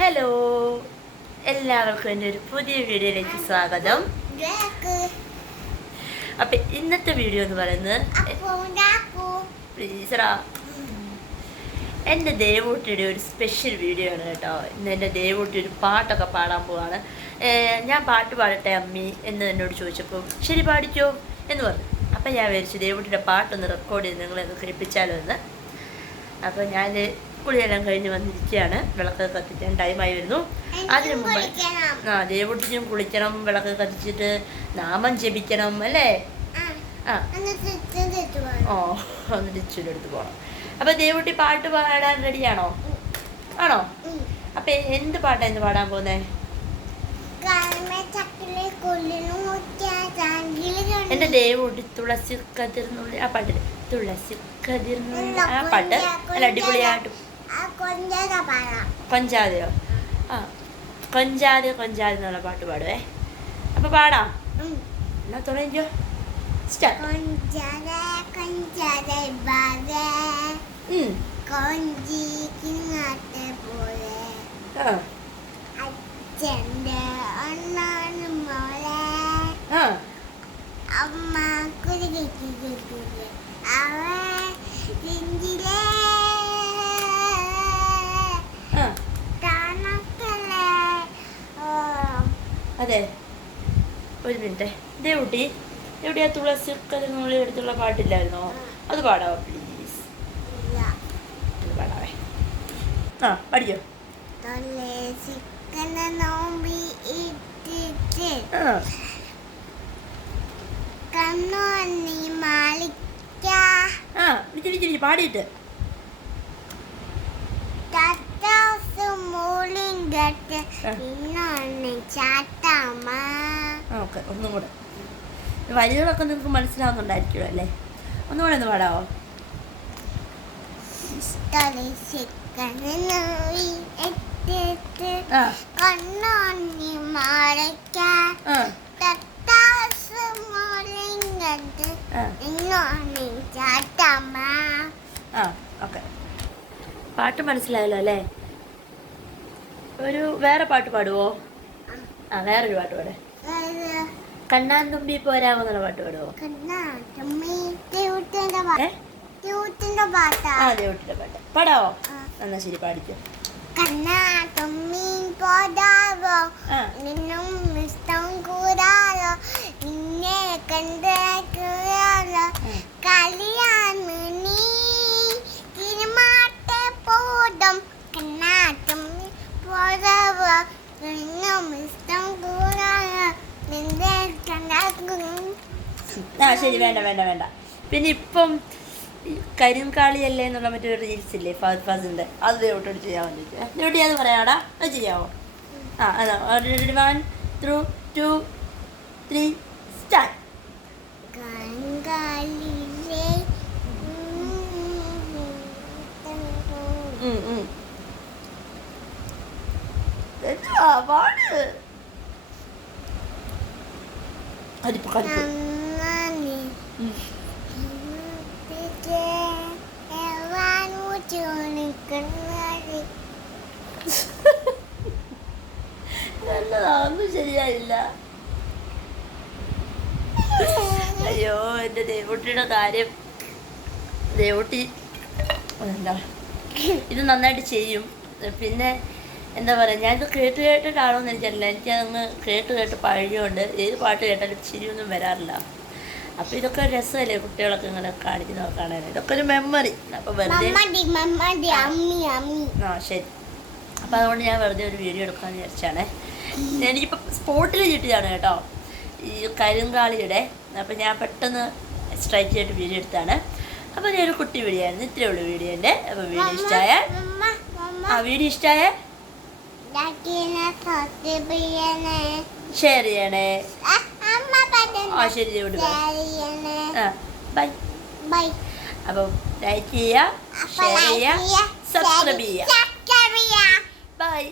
Hello എല്ലാവർക്കും എന്റെ ഒരു പുതിയ വീഡിയോയിലേക്ക് സ്വാഗതം. അപ്പൊ ഇന്നത്തെ വീഡിയോ എന്ന് പറയുന്നത് എന്റെ ദേവൂട്ടിയുടെ ഒരു സ്പെഷ്യൽ വീഡിയോ ആണ് കേട്ടോ. ഇന്ന് എന്റെ ദേവൂട്ടി ഒരു പാട്ടൊക്കെ പാടാൻ പോവാണ്. ഞാൻ പാട്ട് പാടട്ടെ അമ്മി എന്ന് എന്നോട് ചോദിച്ചപ്പോൾ ശരി പാടിക്കോ എന്ന് പറഞ്ഞു. അപ്പം ഞാൻ വിചാരിച്ചു ദേവൂട്ടിയുടെ പാട്ടൊന്ന് റെക്കോർഡ് ചെയ്ത് നിങ്ങളെ കേൾപ്പിച്ചാലോ എന്ന്. അപ്പോൾ ഞാൻ കുളിയെല്ലാം കഴിഞ്ഞ് വന്നിരിക്കുകയാണ്. വിളക്ക് കത്തിക്കാൻ ടൈമായി വരുന്നു. അതിനു മുമ്പ് ആ ദേവുട്ടിനും കുളിക്കണം വിളക്ക് കത്തിച്ചിട്ട് നാമം ജപിക്കണം അല്ലേ? ആ ഓ എന്നിട്ട് ഇച്ചിരി എടുത്ത് പോകണം അപ്പോൾ ദേവൂട്ടി പാട്ട് പാടാൻ റെഡിയാണോ ആണോ? അപ്പോൾ എന്ത് പാട്ടാണ് ഇന്ന് പാടാൻ പോകുന്നേ? എന്റെ ദേവൂട്ടി തുളസി കതിർന്നുള്ളി ആ പാട്ടിൽ തുളസി കതിർന്നുള്ളി ആ പാട്ട്. നല്ല അടിപൊളിയായിട്ട്. കൊഞ്ചാതെയോ ആ. കൊഞ്ചാതെ കൊഞ്ചാതെ എന്നുള്ള പാട്ട് പാടുവേ. അപ്പൊ പാടാം. എന്നാ തുടങ്ങിയോ കൊഞ്ചാതെ പോലെ. അച്ഛന്റെ അതെ. ഒരു മിനിറ്റ്. ദേവുട്ടി എവിടെയാ തുളസി കതിർന്നുള്ളി എടുത്തുള്ള പാട്ടില്ലായിരുന്നോ? അത് പാടാവോ പ്ലീസ് അത് പാടാവേ. ആ പഠിക്കോ. തുളസി നോമ്പി ഇട്ടിട്ട് ആ കണ്ണു അണ്ണി മാളിക്ക വിളിച്ച് പാടിയിട്ട്. ഒന്നുകൂടെ ഓക്കെ ഒന്നും കൂടെ. വരികളൊക്കെ നിങ്ങൾക്ക് മനസ്സിലാവുന്നുണ്ടായിരിക്കും അല്ലേ? ഒന്നും കൂടെ ഒന്ന് പാടാവോ? കണ്ണു അണ്ണി ആ ഓക്കെ. പാട്ട് മനസ്സിലായല്ലോ അല്ലേ? ഒരു വേറെ പാട്ട് പാടുവോ? ആ വേറൊരു പാട്ട് പാടേ. കണ്ണാൻ തുമ്പി പോരാമോ എന്നുള്ള പാട്ട് പാടുവോ? ആ ദേവട്ടിയുടെ പാട്ട്. പാടാവോ. എന്നാ ശരി പാടിക്കോ. നിന്നും ഇഷ്ടം കൂടാലോ? നിന്നെ കണ്ടാലോ ഉം. കളിയാണ് നീ തിരുമാട്ടെ പോടും കണ്ണാട്ടമ്മി പോടാവോ നിന്നും ഇഷ്ടം കൂടാലോ നിന്നെ കണ്ടാക്കും ആ ശരി വേണ്ട വേണ്ട വേണ്ട. പിന്നെ ഇപ്പം കരിങ്കാളി അല്ലേ എന്നുള്ള മറ്റൊരു റീൽസ് ഇല്ലേ ഫാദ് ഫാസിന്റെ അത് ദേവട്ടോട് ചെയ്യാൻ വേണ്ടിയിട്ട് ദേവട്ടി അത് പറയാടാ അത് ചെയ്യാവോ? ആ അതാ. One through two three start ഉം പാട് കരിപ്പ് കരിപ്പ് അങ്ങനെ ഉം. ചോണിക്കുന്നത് നല്ലതാ ഒന്നും ശരിയായില്ല. അയ്യോ എന്റെ ദേവൂട്ടിയുടെ കാര്യം. ദേവൂട്ടി എന്താ ഇത് നന്നായിട്ട് ചെയ്യും. പിന്നെ എന്താ പറയുക ഞാനിത് കേട്ട് കേട്ടിട്ടാണോ എന്ന് എനിക്കറിയില്ല. എനിക്കതങ്ങ് കേട്ട് കേട്ട് പഴയുണ്ട് ഏത് പാട്ട് കേട്ടാലും ചിരിയൊന്നും വരാറില്ല. അപ്പോൾ ഇതൊക്കെ രസമല്ലേ കുട്ടികളൊക്കെ ഇങ്ങനെ കാണിക്കുന്ന കാണാൻ? ഇതൊക്കെ ഒരു മെമ്മറി അപ്പോൾ വെറുതെ ആ ശരി. അപ്പോൾ അതുകൊണ്ട് ഞാൻ വെറുതെ ഒരു വീഡിയോ എടുക്കാമെന്ന് വിചാരിച്ചാണ്. എനിക്കിപ്പോൾ സ്പോട്ടിൽ കിട്ടിയതാണ് കേട്ടോ. ഈ കരിങ്കാളിയുടെ. അപ്പോൾ ഞാൻ പെട്ടെന്ന് സ്ട്രൈറ്റ് ചെയ്തിട്ട് വീഡിയോ എടുത്താണ്. അപ്പോൾ ഞാനൊരു കുട്ടി വീഡിയോ ആയിരുന്നു. ഇത്രയേ ഉള്ളൂ വീഡിയോന്റെ അപ്പോൾ വീഡിയോ ഇഷ്ടമായ ആ വീഡിയോ ഇഷ്ടമായ ഷെയർ ചെയ്യണേ ആ ശരി ദേവിട്ട് ബൈ. ബൈ. അപ്പോൾ ലൈക്ക് ചെയ്യുക ഷെയർ ചെയ്യുക സബ്സ്ക്രൈബ് ചെയ്യുക. സബ്സ്ക്രൈബ് ചെയ്യാ ബൈ.